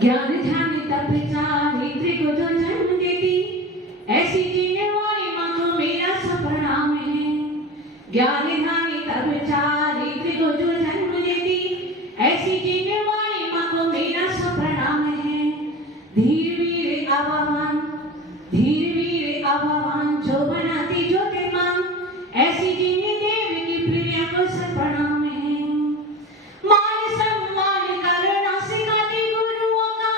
ज्ञान ध्यान तप चारित्र को जो जन्म देती, ऐसी जीने वाली माँ को मेरा सब प्रणाम है। ज्ञान ध्यान तप चारित्र को जो जन्म देती, ऐसी जीने वाली माँ को मेरा सब प्रणाम है। धीर वीर आवाहन जो बनाती ज्योतिर्मान, ऐसी जीने देवी की प्रिया को सब प्रणाम है। मान सम्मान करुणा सिखाती गुरुओं का,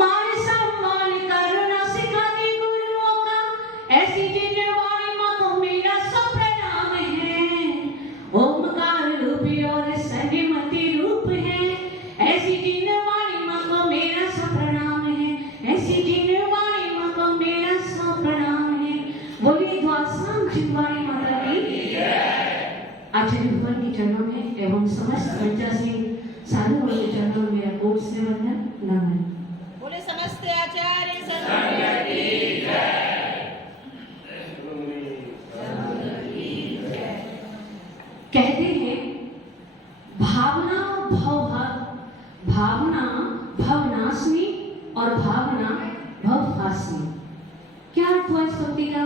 मान सम्मान करुणा सिखाती गुरुओं का, ऐसी जीने वाली माँ को मेरा सब प्रणाम है। ओमकार रूपी और सन्मति रूप है, ऐसी जीने वाली माँ को मेरा सब प्रणाम है। ऐसी जीने वाली माँ को मेरा सब प्रणाम है। बोलिए द्वासाम जिह्वाणी माता की आचार्य भगवान के चरणों में एवं समस्त प्रजा सिंह साधु के चरणों में मेरा कोट से वंदन नमन। बोले समस्त आचार्य संत की जय। कहते हैं भावना भवनाशनी और भावना भवहासिनी। क्या अर्थ हुआ इस पंक्ति का?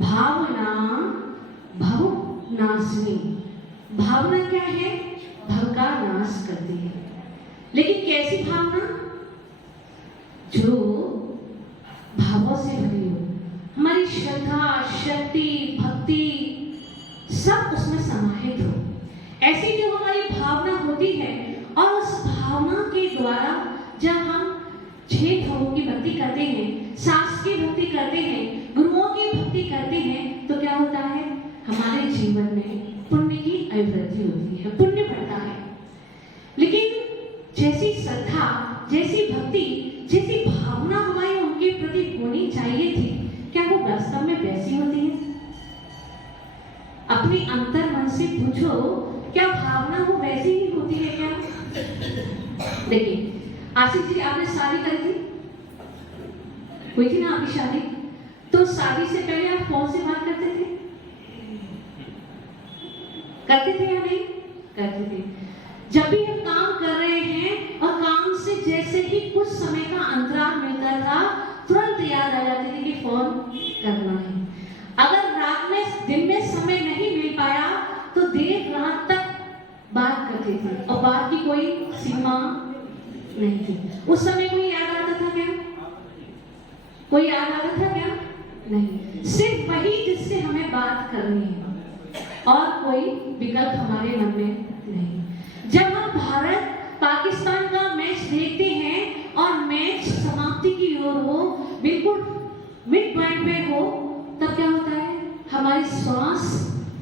भावना भवनाशनी, भावना क्या है? भव का नाश करती है। लेकिन कैसी भावना? जो भावों से भरी हो, हमारी श्रद्धा शक्ति भक्ति सब उसमें समाहित हो। ऐसी जो हमारी भावना होती है और उस भावना के द्वारा जब हम 6 भावों की भक्ति करते हैं, शास्त्र की भक्ति करते हैं, गुरुओं की भक्ति करते हैं, तो क्या होता है? हमारे जीवन में पुण्य की अभिवृद्धि होती है, पुण्य बढ़ता है। लेकिन जैसी श्रद्धा जैसी भक्ति जैसी भावना हमारी उनके प्रति होनी चाहिए थी, क्या वो वास्तव में वैसी होती है? अपने अंतर मन से पूछो, क्या भावना वो वैसी ही होती है क्या? देखिए आशीष जी, आपने शादी करी थी, हुई थी ना आपकी शादी? तो शादी से पहले आप फोन से बात करते थे या नहीं करते थे? जब भी हम काम कर रहे हैं और काम से जैसे ही कुछ समय का अंतराल मिलता था, तुरंत याद आ जाती थी कि फोन करना है। अगर रात में दिन में समय नहीं मिल पाया तो देर रात तक बात करते थे और बात की कोई सीमा नहीं थी। उस समय कोई याद आता था क्या? कोई याद आता था क्या? नहीं। सिर्फ वही जिससे हमें बात करनी है और कोई विकल्प हमारे मन में नहीं। जब हम भारत पाकिस्तान का मैच देखते हैं और मैच समाप्ति की ओर हो, बिल्कुल मिड पॉइंट पे हो, तब क्या होता है? हमारी श्वास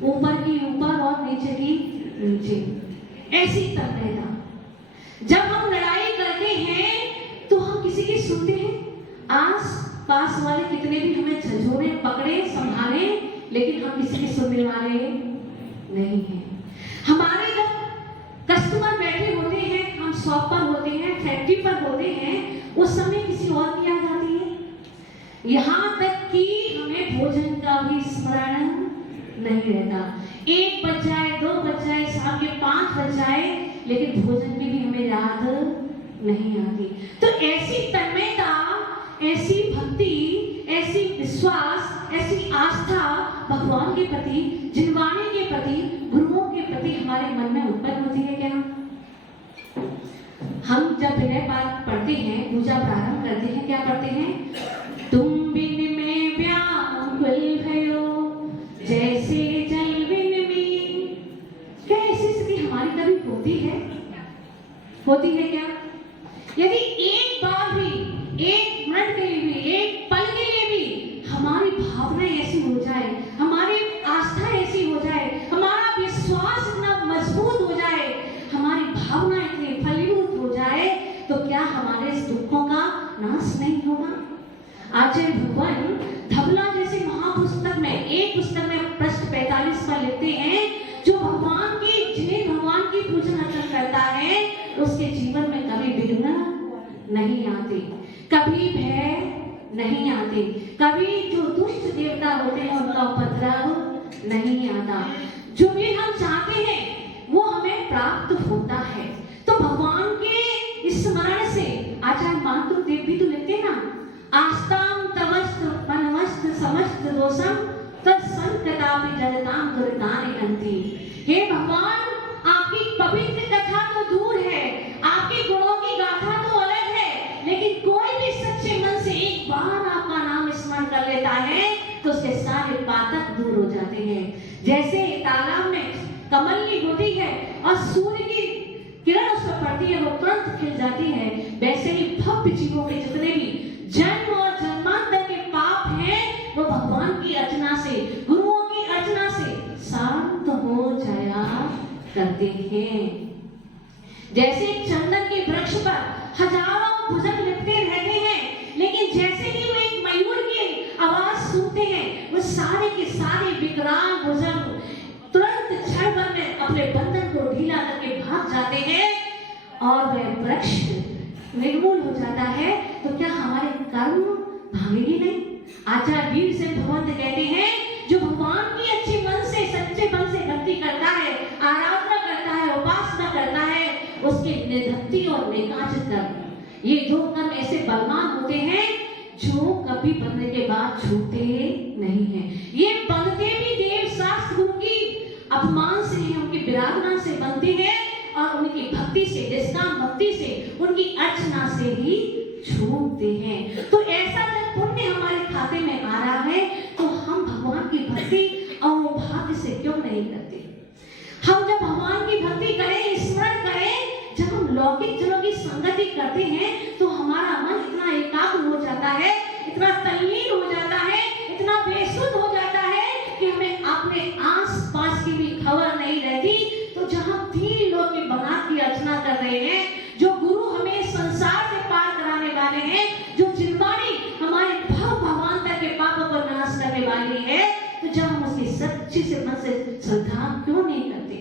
ऊपर की ऊपर और नीचे की नीचे, ऐसी तन्मयता। जब हम लड़ाई करते हैं तो हम किसी की सुनते हैं? आस पास वाले कितने भी हमें झंझोरे पकड़े संभाले, लेकिन हम किसी की सुनने वाले नहीं हैं। हमारे जब कस्टमर बैठे होते हैं, हम शॉप पर होते हैं, फैक्ट्री पर होते हैं, उस समय किसी और की याद आती है। यहाँ तक कि हमें भोजन का भी स्मरण नहीं रहता। 1 बज जाए, 2 बज जाए, शाम के 5 बज जाए, लेकिन भोजन की भी हमें याद नहीं आती। तो ऐसी तन्मयता, ऐसी भक्ति, ऐसी विश्वास, ऐसी आस्था भगवान के प्रति, जिनवाणी के प्रति, गुरुओं के प्रति हमारे मन में उत्पन्न होती है क्या? हम जब विनय पाठ पढ़ते हैं, पूजा प्रारंभ करते हैं, क्या पढ़ते हैं? तुम बिन में व्याकुल भयो, जैसे जल बिन में। क्या ऐसी स्थिति हमारी कभी होती है? होती है क्या? यदि एक बार भी, 1 मिनट के लिए भी, 1 पल के लिए भी हमारी भावना ऐसी हो जाए, हमारी आस्था ऐसी हो जाए, हमारा विश्वास इतना मजबूत हो जाए, हमारी भावना इतनी फलीभूत हो जाए, तो क्या हमारे दुखों का नाश नहीं होगा? आचार्य भगवान धवला जैसे महापुस्तक में, एक पुस्तक में पृष्ठ 45 पर लिखते हैं, जो भगवान की, जिन्हें भगवान की पूजन अर्चन करता है, उसके जीवन में कभी विघ्न नहीं आते, कभी भय नहीं आते, कभी जो दुष्ट देवता होते हैं उनका उपद्रव नहीं आता। जो भी हम चाहते हैं वो हमें प्राप्त होता है। तो भगवान के स्मरण से, विनती। हे भगवान, आपकी पवित्र कथा तो दूर है, आपके गुणों की गाथा तो अलग है, लेकिन कोई भी सच्चे मन से एक बार आपका नाम स्मरण कर लेता है तो उसके सारे पातक दूर हो जाते हैं। जैसे तालाब में कमलनी होती है और सूर्य की किरण उस पर पड़ती है, वो तुरंत खिल जाती है, वैसे ही भव्य जीवों के जितने भी जन्म और जन्मांतर के पाप हैं वो भगवान की अर्चना से, गुरुओं की अर्चना से शांत हो जाया करते हैं। जैसे चंदन के वृक्ष पर हजारों भुजंग लिपटे रहते हैं, लेकिन जैसे ही वो एक मयूर की आवाज सुनते हैं वो सारे के सारे विकराल भुजंग तुरंत क्षण भर में अपने बंधन को ढीला करके भाग जाते हैं और वह वृक्ष निर्मूल हो जाता है। तो क्या हमारे कर्म भागेंगे नहीं? आचार्य वीरसेन भगवंत कहते हैं, जो भगवान की अच्छे मन से, सच्चे मन से भक्ति करता है, आराधना करता है, उपासना करता है, उसके निधत्ति और निकाचित कर्म, ये दो कर्म ऐसे बलवान होते हैं जो कभी बनने के बाद छूटते नहीं हैं। ये बनते भी देव शास्त्र गुरु की अपमान से है, उनकी विराधना से बनते हैं और उनकी भक्ति से, निष्काम भक्ति से, उनकी अर्चना से ही छूटते हैं। तो ऐसा जब पुण्य हमारे खाते में आ रहा है तो हम भगवान की भक्ति और भाग्य से क्यों नहीं करते? हम जब भगवान की भक्ति करें, स्मरण करें, जब हम लौकिक जनों की संगति करते हैं तो हमारा मन इतना एकाग्र हो जाता है, इतना तल्लीन हो जाता है, इतना बेसुध हो जाता है कि हमें अपने आस पास की भी खबर नहीं रहती। तो जहाँ तीन लोग की बनात की अर्चना कर रहे हैं, जो गुरु हमें संसार से पार कराने वाले हैं, जो जिनवाणी हमारे भगवान के पापों को नाश करने वाली है, तो जब हम उसकी सच्ची से मन से श्रद्धा क्यों नहीं करते?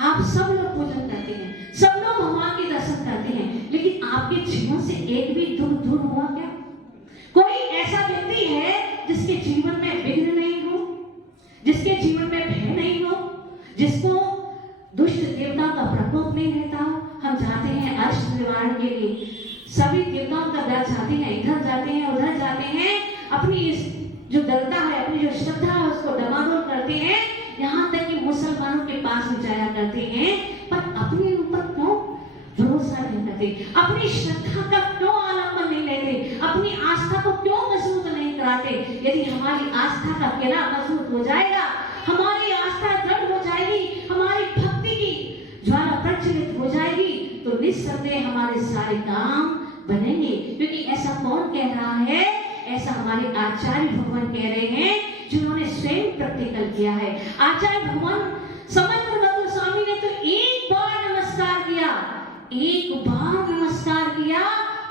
आप सब लोग पूजन करते हैं, सब लोग भगवान के दर्शन करते हैं, लेकिन आपके जीवन से एक भी दुख दूर हुआ क्या? कोई ऐसा व्यक्ति है जिसके जीवन में विघ्न नहीं हो, जिसके जीवन में भय नहीं हो, जिसको दुष्ट देवता का प्रकोप नहीं रहता हो? हम जाते हैं अष्ट निवारण के लिए, सभी देवताओं का दर जाते हैं, इधर जाते हैं, उधर जाते हैं, अपनी जो दरता है, अपनी जो श्रद्धा है उसको डमाडोल करते हैं, यहाँ तक कि मुसलमानों के पास भी जाया करते हैं, पर अपने ऊपर क्यों भरोसा नहीं करते? अपनी श्रद्धा का क्यों आलम्बन नहीं लेते? अपनी आस्था को क्यों मजबूत नहीं कराते? यदि हमारी आस्था का किला मजबूत हो जाएगा, हमारी आस्था दृढ़ हो जाएगी, हमारी भक्ति की ज्वाला प्रज्वलित हो जाएगी, तो निस्संदेह हमारे सारे काम बनेंगे। क्योंकि ऐसा कौन कह रहा है? ऐसा हमारे आचार्य भगवान कह रहे हैं, जिन्होंने स्वयं प्रैक्टिकल किया है। आचार्य भगवान समर्थ भक्त स्वामी ने तो एक बार नमस्कार किया, एक बार नमस्कार किया,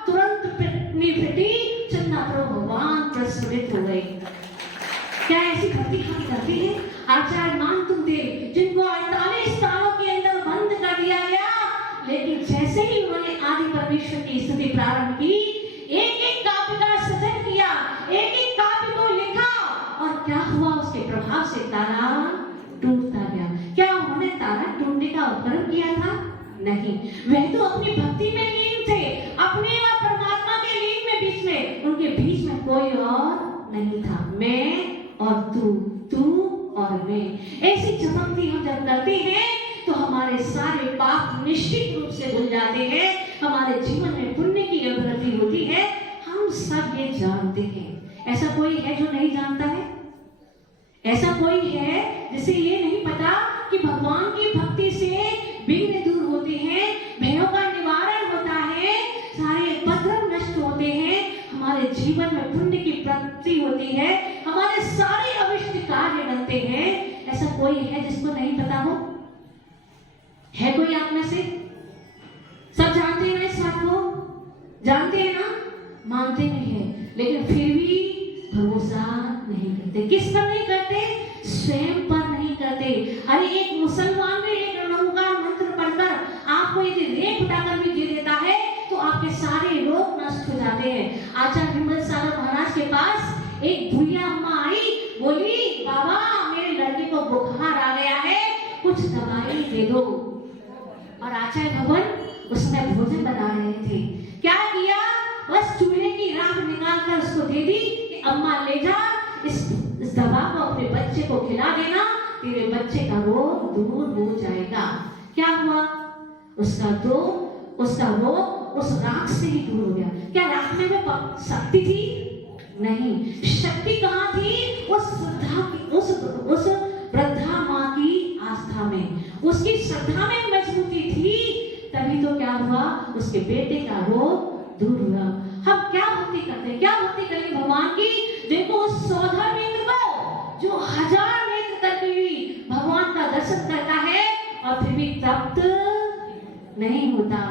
तुरंत पृथ्वी फटी, चंदा प्रभु भगवान प्रस्फुटित हो गए। क्या ऐसी भक्ति हम करते हैं? आचार्य मान तुम देव, जिनको 48 सालों के अंदर बंद कर दिया गया, लेकिन जैसे ही उन्होंने आदि परमेश्वर की स्तुति प्रारंभ की, एक एक काव्य का सृजन किया, एक एक काव्य को लिखा, और क्या हुआ? उसके प्रभाव से तारा टूटता गया। क्या उन्होंने तारा टूटने का उपक्रम किया था? नहीं, वह तो अपनी भक्ति में लीन थे, अपने और परमात्मा के लीन में, बीच में, उनके बीच में कोई और नहीं था। मैं और तू और मैं, ऐसी चमकती हम जब करते हैं तो हमारे सारे पाप निश्चित रूप से धुल जाते हैं, हमारे जीवन में पुण्य की अभिवृद्धि होती है। हम सब ये जानते हैं। ऐसा कोई है जो नहीं जानता है? ऐसा कोई है जिसे ये नहीं पता कि भगवान की भक्ति से विघ्न दूर होते हैं, भयों का निवारण होता है, सारे उपद्रव नष्ट होते हैं, हमारे जीवन में पुण्य की प्राप्ति होती है, हमारे सारे अविष्ट कार्य बनते हैं। ऐसा कोई है जिसको नहीं पता हो? है कोई आप में से? सब जानते हैं ना इस बात को? जानते हैं ना? मानते नहीं है, लेकिन फिर भी भरोसा नहीं करते। किस पर नहीं करते? स्वयं पर नहीं करते। अरे एक मुसलमान ने एक रणोंकार मंत्र पढ़कर आपको यदि रेख उठाकर भी दे देता है तो आपके सारे रोग नष्ट हो जाते हैं। आचार्य विमल सागर महाराज के पास एक बुढ़िया अम्मा आई, बोली, बाबा मेरे लड़के को बुखार आ गया है, कुछ दवाई दे दो। और आचार्य भगवान उसमें भोजन बना रहे थे। क्या किया? बस चूल्हे की राख निकालकर उसको दे दी कि अम्मा ले जा, इस दवा को अपने बच्चे को खिला देना, तेरे बच्चे बच्चे का रोग दूर हो जाएगा। क्या हुआ? उसका रोग उस राख से ही दूर हो गया। क्या राख में वो शक्ति थी? नहीं। शक्ति कहाँ थी? उस वृद्धा माँ की आस्था में, उसकी श्रद्धा में मजबूती थी। तभी तो क्या हुआ? उसके बेटे का रोग दूर हुआ। हम क्या भक्ति करते हैं? क्या भक्ति करेंगे भगवान की? देखो उस 14 नेत्र को जो 1000 नेत्र करके भी भगवान का दर्शन करता है और फिर भी तृप्त नहीं होता।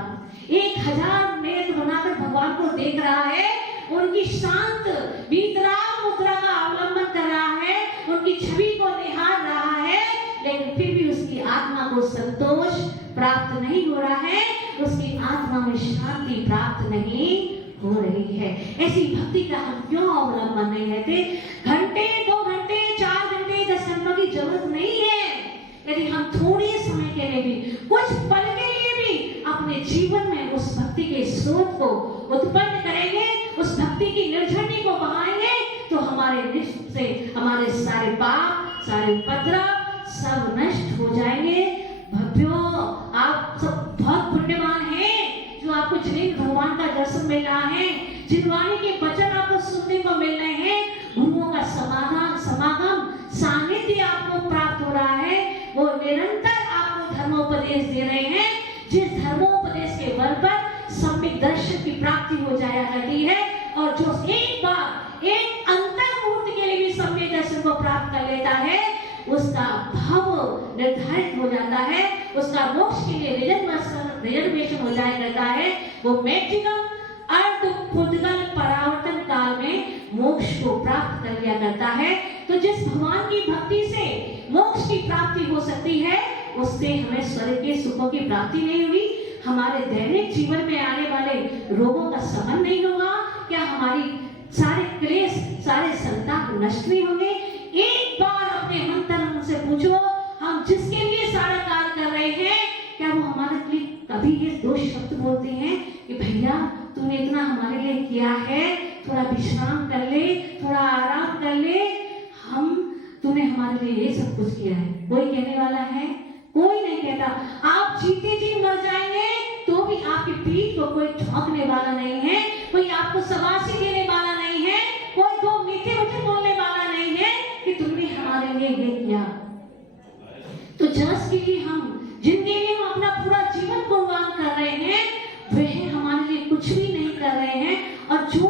1000 नेत्र बनाकर भगवान को देख रहा है, उनकी शांत वीतराग मुद्रा का अवलंबन कर रहा है, उनकी छवि को निहार रहा है, लेकिन फिर भी उसकी आत्मा को संतोष प्राप्त नहीं हो रहा है, उसकी आत्मा में शांति प्राप्त नहीं हो रही है। ऐसी भक्ति का हम क्यों अवलंबन नहीं रहते? घंटे, 2 घंटे, 4 घंटे, 10 घंटों की जरूरत नहीं है। यदि हम थोड़े समय के लिए भी, कुछ पल के लिए भी अपने जीवन में उस भक्ति के स्रोत को उत्पन्न करेंगे, उस भक्ति की निर्झरणी को बहाएंगे, तो हमारे निश्चित से हमारे सारे पाप, सारे उपद्रव सब नष्ट हो जाएंगे। भक्तियों, आप सब बहुत पुण्यवान हैं जो आपको जिन भगवान का दर्शन मिल रहा है, जिन वाणी के वचन आपको सुनने को मिल रहे हैं, गुरुओं का समागम सानिध्य आपको प्राप्त हो रहा है, वो निरंतर आपको धर्मोपदेश दे रहे हैं, जिस धर्मोपदेश के बल पर सम्यक दर्शन की प्राप्ति हो जाया करती है। और जो एक बार एक अंतर मुहूर्त के लिए भी सम्यक दर्शन को प्राप्त कर लेता है, उसका भाव निर्धारित हो जाता है, उसका मोक्ष के लिए रिजर्वेशन हो जाया करता है। वो मैक्सिमम अर्ध खुदगल परावर्तन काल में मोक्ष को प्राप्त कर लिया करता है। तो जिस भगवान की भक्ति से मोक्ष की प्राप्ति हो सकती है, उससे हमें स्वर्ग के सुखों की प्राप्ति नहीं होगी, हमारे दैनिक जीवन में आने वाले रोगों का शमन नहीं होगा, क्या हमारी सारे क्लेश, सारे संताप नष्ट नहीं होंगे? एक बार अपने अंतर्मन से पूछो, हम जिसके लिए सारा कार्य कर रहे हैं, क्या वो हमारे लिए कभी ये 2 शब्द बोलते हैं कि भैया तूने इतना हमारे लिए किया है, थोड़ा विश्राम कर ले, थोड़ा आराम कर ले, तूने हमारे लिए ये सब कुछ किया है? कोई कहने वाला है? कोई नहीं कहता। आप जीते जी मर जाएंगे तो भी आपकी पीठ को कोई ठोकने वाला नहीं है, कोई आपको शाबाशी देने वाला नहीं है, कोई 2 मीठे वचन बोलने वाला नहीं है कि तुमने हमारे लिए ये किया। तो जस के लिए जिनके लिए हम अपना पूरा जीवन कुर्बान कर रहे हैं, वह हमारे लिए कुछ भी नहीं कर रहे हैं। और जो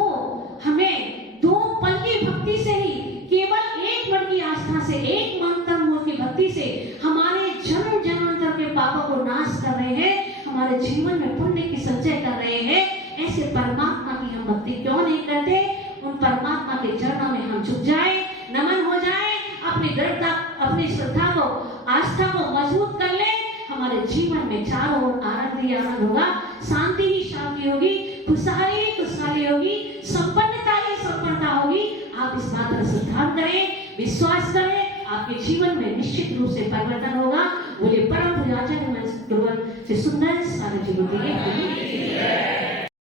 हमें 2 पल की भक्ति से ही, केवल 1 मिनट की आस्था से, 1 मंत्र की भक्ति से हमारे जन्म जन्मांतर के पापों को नाश कर रहे हैं, हमारे जीवन में पुण्य की संचय कर रहे हैं, ऐसे परमात्मा की हम भक्ति क्यों नहीं करते? उन परमात्मा के चरणों में हम झुक जाए, नमन हो जाए, अपनी दृढ़ता, अपनी श्रद्धा को, आस्था को मजबूत कर ले। हमारे जीवन में चारों ओर आनंद ही आनंद होगा, शांति ही शांति होगी, खुशहाली ही खुशहाली होगी, संपन्नता ही संपन्नता होगी। आप इस बात पर श्रद्धा करें, विश्वास करें, आपके जीवन में निश्चित रूप से परिवर्तन होगा। बोले परम पूज्य आचार्य से सुंदर सारे जीवन के लिए।